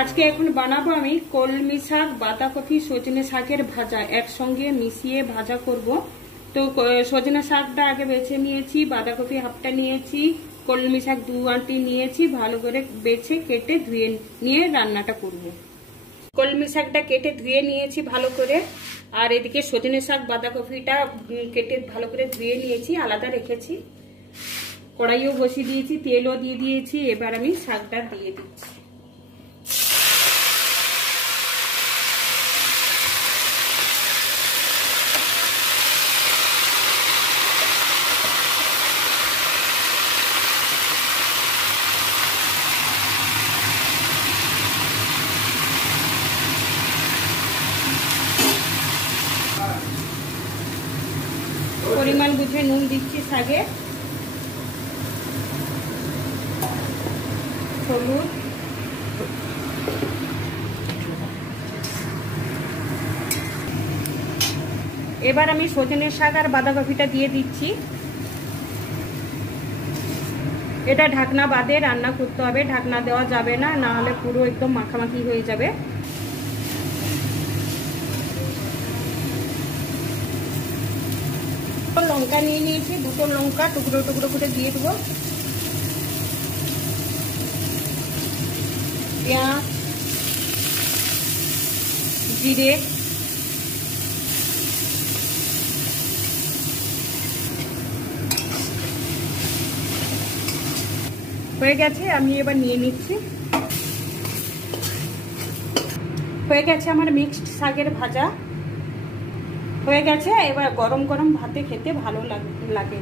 আজকে এখন বানাবো আমি কলমি শাক, বাঁধাকপি, সজনে শাকের ভাজা একসঙ্গে মিশিয়ে ভাজা করব। তো সজনে শাকটা আগে বেছে নিয়েছি, বাঁধাকপি হাফটা নিয়েছি, কলমি শাক 2 আঁটি নিয়েছি, ভালো করে বেছে কেটে ধুয়ে নিয়ে রান্নাটা করব। কলমি শাকটা কেটে ধুয়ে নিয়েছি ভালো করে, আর এদিকে সজনে শাক বাঁধাকপিটা কেটে ভালো করে ধুয়ে নিয়েছি, আলাদা রেখেছি। কড়াইও বসিয়ে দিয়েছি, তেলও দিয়ে দিয়েছি। এবার আমি শাকটা দিয়ে দিচ্ছি। পরিমাণ বুঝে নুন দিচ্ছি, শাকে হলুদ, এবার আমি সজনে শাক আর বাঁধাকপিটা দিয়ে দিচ্ছি। এটা ঢাকনা বাদে রান্না করতে হবে, ঢাকনা দেওয়া যাবে না, না হলে পুরো একদম মাখামাখি হয়ে যাবে। লঙ্কা নিয়ে নিয়েছি, 2টো লঙ্কা টুকরো টুকরো করে দিয়ে দেবো। পেঁয়াজ, জিরে, হয়ে গেছে, আমি এবার নিয়ে নিচ্ছি। হয়ে গেছে আমার মিক্সড শাকের ভাজা, হয়ে গেছে। এবার গরম গরম ভাতে খেতে ভালো লাগে।